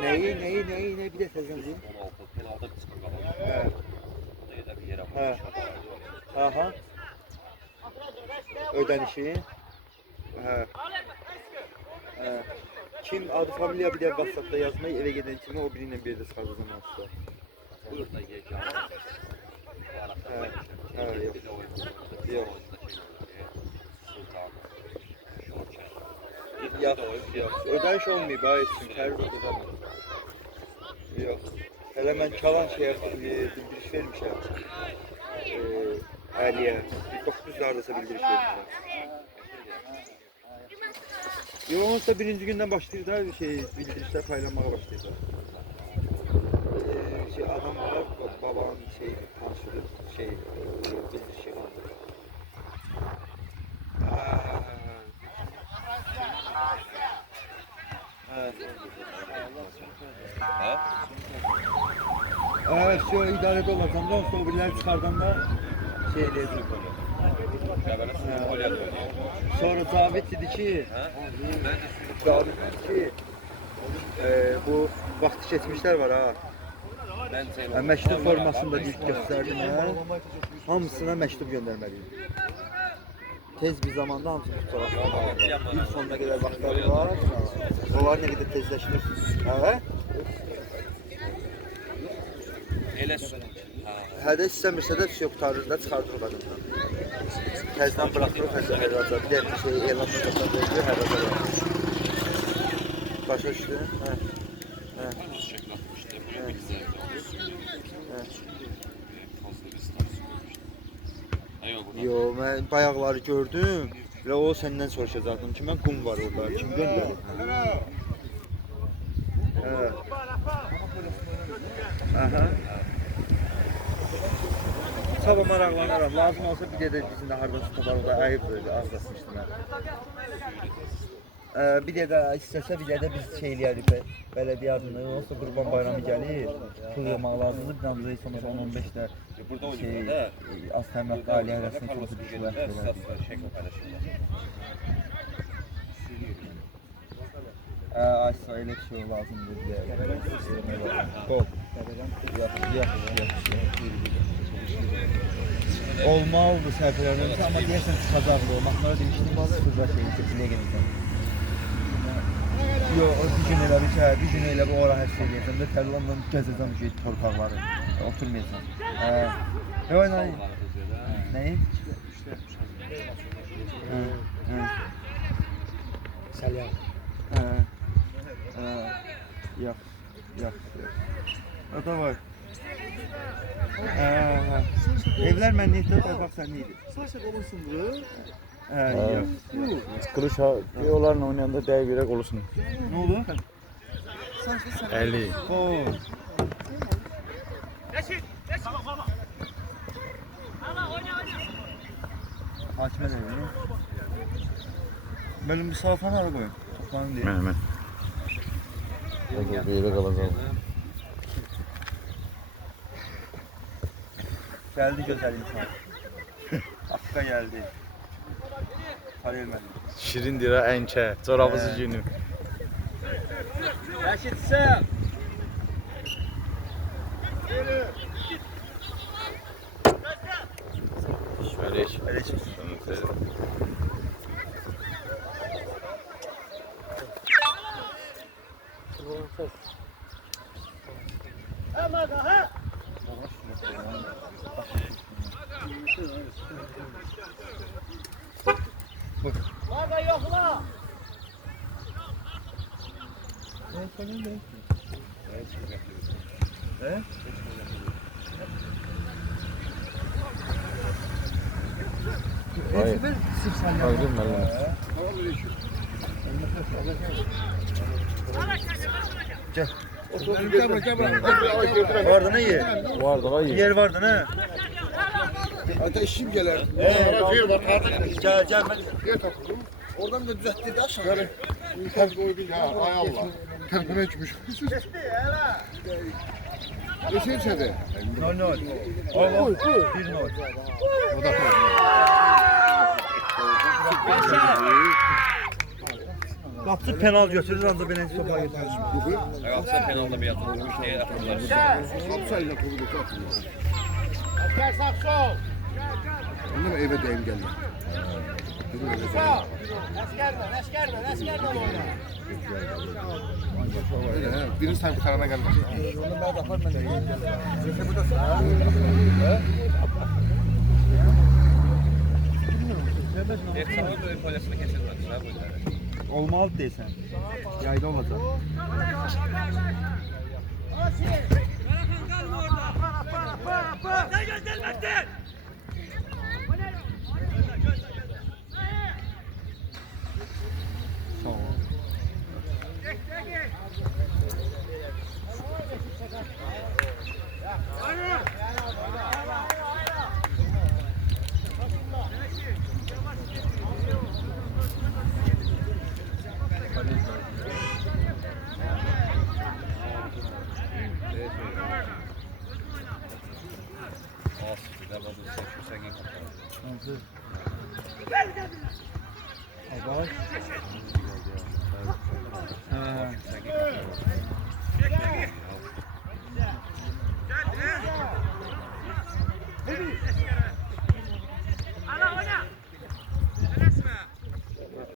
Neyi bir de tezden değil. 16 penaltı bir sıkıntı kaldı. Evet. Da bir yere Evet. koymuş. Aha. Ödenişi. Evet. Evet. Kim adı familiya bir de WhatsApp'ta yazmayı eve giden kimi o birinin bir de sardı zaman sonra. Buyur da yekan. Evet. Evet yok. Yok. Yok. Ödeniş olmuyor bayısın. Terzi ödemiyor. Yok. Hele ben çalan şeye bildiriş vermişim. Aliye. 900'lardasa bildiriş vermişim. Yok olsa birinci günden başlıyor da bildirişler paylaşmaya başlıyor. Adam var, babanın tanışıdır, bildiriş yapan. Evet, şu idarede olarsan da sonra birileri çıkardan da diyecek. Sonra Zabit dedi ki, bu vakti geçmişler var ha. Məktub formasında ilk gösterdim ha. Hamısına məktub göndermeliyim. Tez bir zamanda hamısını fotoğraflar. İlk sonuna kadar vaxtları var. Onlar ne kadar tezleştir. Evet. Hədə istəmirsə də şey qutarır da çıxardır qadından. Təzdən bırakır həzərlərdə. Bir də bir elanlar veriyor həzərlərdə. Başa düşdü? Hə. Yo, mən bayaqları gördüm və o səndən soruşacaqdım ki, mən qum var orada, kim göndərir? Aha. Sabah maraqlanaram, lazım olsa bir də bizim də harada su tapar, o da ayıbdır, azlasmışdım mən. Bir də istəsə bir də biz eləyərik, bələdiyyə adını, olsa Qurban Bayramı gəlir, pul yığmaq lazımdır, bir anda sonuç 10-15 də az təminatlı ailə arasında çox bir düşülər Aysa elə bir şey lazımdır bizə. Qol. Olmalıdır səhifələrdən, amma deyərsən çıxacaqdır, olmaqlara demişdim, sıfırda keçiliyə gedəcəm. Yok, bir gün elə bir ora həss edəcəm də, tərlanla gəzəcəm torpaqları, oturmayacam. Yox, nəyi? Salyan. Yok. O da var. Evlər məmnuniyyətdə torpaq səniydi. Saçak olursun bu. Yok. Kılıç onlarla oynayanda değer vererek olursun. Ne oldu? 50. Oo. Hakime de öyle. Benim bir salfanı ara koyun. Toplanın diye. Hemen. Böyle kalacağım. Geldi güzel insan. Hakka geldi. Halil ben. Şirin dira ençe. Çorabızı günü. Yaşıtsa. Şöyle iş. Öyle çıksın. Hemen daha. Var da yok la. Hayır. Sırf sen Hayır, ben Gel. Vardı ne iyi? Vardı hayır. Yer vardı ne? Ateşim gelir. Gel ben. Oradan da düzeltti de aşağı. Ters koydu ya. Ay Allah. Telefonu içmiş. Geçin içeri. No. Allah. Bir no. O da Qapçı penal götürür ancaq belə sopa gətirir. Ayaqsa penalda bir yatırım. Bir şey yapırlar. Kapsayla kurulu kapsayla. Asker sağ sol. Onlar eve de engeller. Askerden oyna. Öyle he. Birini say bu tarafa gelmez. Onu mən tapar mən də gəlir. Çünki bu da Efsane böyle polisini kesilmez. Ha bu yüzden. olmalı deyəsən. Yayda olacaq. Sağ ol. Hansı? Abaş. Hə.